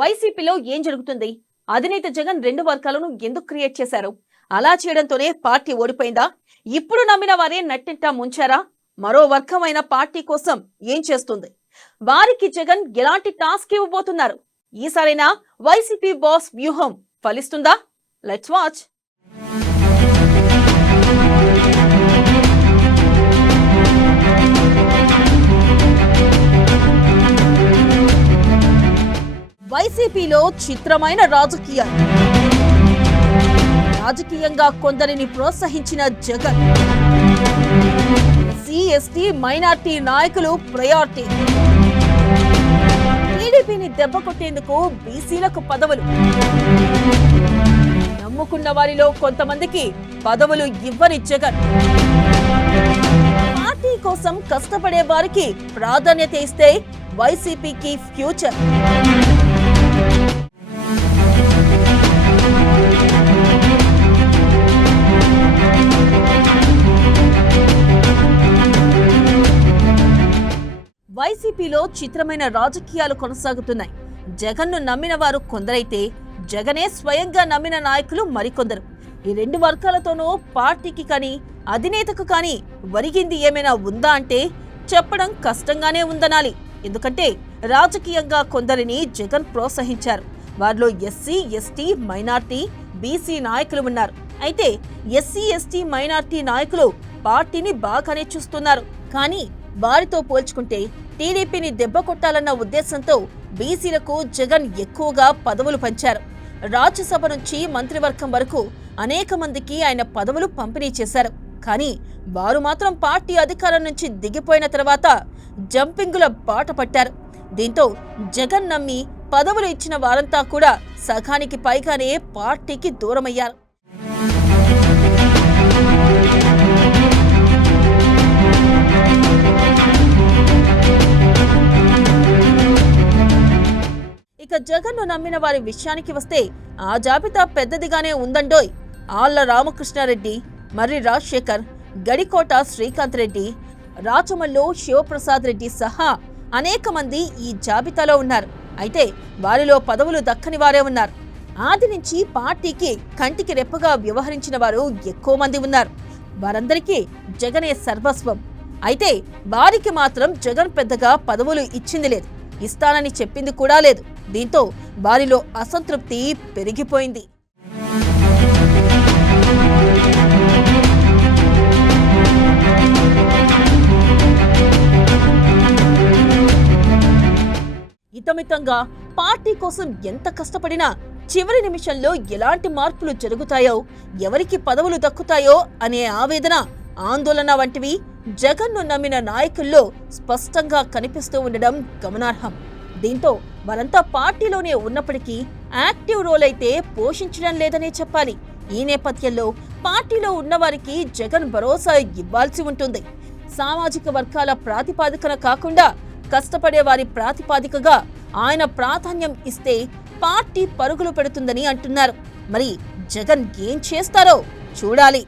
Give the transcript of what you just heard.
వైసీపీలో ఏం జరుగుతుంది? అధినేత జగన్ రెండు వర్గాలను ఎందుకు క్రియేట్ చేశారు? అలా చేయడంతోనే పార్టీ ఓడిపోయిందా? ఇప్పుడు నమ్మిన వారే నట్టెంటా ముంచారా? మరో వర్గమైన పార్టీ కోసం ఏం చేస్తుంది? వారికి జగన్ ఎలాంటి టాస్క్ ఇవ్వబోతున్నారు? ఈసారైనా వైసీపీ బాస్ వ్యూహం ఫలిస్తుందా? Let's watch. వైసీపీలో చిత్రమైన రాజకీయంగా కొందరిని ప్రోత్సహించిన జగన్ ఎస్సీ మైనార్టీ నాయకులు ప్రయారిటీ, టీడీపీని దెబ్బ కొట్టేందుకు బీసీలకు పదవులు, నమ్ముకున్న వారిలో కొంతమందికి పదవులు ఇవ్వని జగన్, పార్టీ కోసం కష్టపడే వారికి ప్రాధాన్యత ఇస్తే వైసీపీకి ఫ్యూచర్. వైసీపీలో చిత్రమైన రాజకీయాలు కొనసాగుతున్నాయి. జగన్ను నమ్మిన వారు కొందరైతే జగనే స్వయంగా నమ్మిన నాయకులు మరికొందరు. ఈ రెండు వర్గాలతోనూ పార్టీకి కానీ అధినేతకు కానీ ఒరిగింది ఏమైనా ఉందా అంటే చెప్పడం కష్టంగానే ఉందనాలి. ఎందుకంటే రాజకీయంగా కొందరిని జగన్ ప్రోత్సహించారు. వారిలో ఎస్సీ, ఎస్టీ, మైనార్టీ, బీసీ నాయకులు ఉన్నారు. అయితే ఎస్సీ, ఎస్టీ, మైనార్టీ నాయకులు పార్టీని బాగానే చూస్తున్నారు. కానీ వారితో పోల్చుకుంటే టీడీపీని దెబ్బ కొట్టాలన్న ఉద్దేశంతో బీసీలకు జగన్ ఎక్కువగా పదవులు పంచారు. రాజ్యసభ నుంచి మంత్రివర్గం వరకు అనేక మందికి ఆయన పదవులు పంపిణీ చేశారు. కానీ వారు మాత్రం పార్టీ అధికారం నుంచి దిగిపోయిన తర్వాత జంపింగుల బాట పట్టారు. దీంతో జగన్ నమ్మి పదవులు ఇచ్చిన వారంతా కూడా సగానికి పైగానే పార్టీకి దూరమయ్యారు. ఇక జగన్ను నమ్మిన వారి విషయానికి వస్తే ఆ జాబితా పెద్దదిగానే ఉందండోయ్. ఆళ్ల రామకృష్ణారెడ్డి, మర్రి రాజశేఖర్, గడికోట శ్రీకాంత్ రెడ్డి, రాచమల్లు శివప్రసాద్ రెడ్డి సహా అనేక మంది ఈ జాబితాలో ఉన్నారు. అయితే వారిలో పదవులు దక్కని వారే ఉన్నారు. ఆది నుంచి పార్టీకి కంటికి రెప్పగా వ్యవహరించిన వారు ఎక్కువ మంది ఉన్నారు. వారందరికీ జగనే సర్వస్వం. అయితే వారికి మాత్రం జగన్ పెద్దగా పదవులు ఇచ్చింది లేదు, ఇస్తానని చెప్పింది కూడా లేదు. దీంతో వారిలో అసంతృప్తి పెరిగిపోయింది. ఇతమితంగా పార్టీ కోసం ఎంత కష్టపడినా చివరి నిమిషంలో ఎలాంటి మార్పులు జరుగుతాయో, ఎవరికి పదవులు దక్కుతాయో అనే ఆవేదన, ఆందోళన వంటివి జగన్ను నమ్మిన నాయకుల్లో స్పష్టంగా కనిపిస్తూ ఉండడం గమనార్హం. దీంతో వారంతా పార్టీలోనే ఉన్నప్పటికీ యాక్టివ్ రోల్ అయితే పోషించడం లేదనే చెప్పాలి. ఈ నేపథ్యంలో పార్టీలో ఉన్నవారికి జగన్ భరోసా ఇవ్వాల్సి ఉంటుంది. సామాజిక వర్గాల ప్రాతిపాదికన కాకుండా కష్టపడే వారి ప్రాతిపాదికగా ఆయన ప్రాధాన్యం ఇస్తే పార్టీ పరుగులు పెడుతుందని అంటున్నారు. మరి జగన్ ఏం చేస్తారో చూడాలి.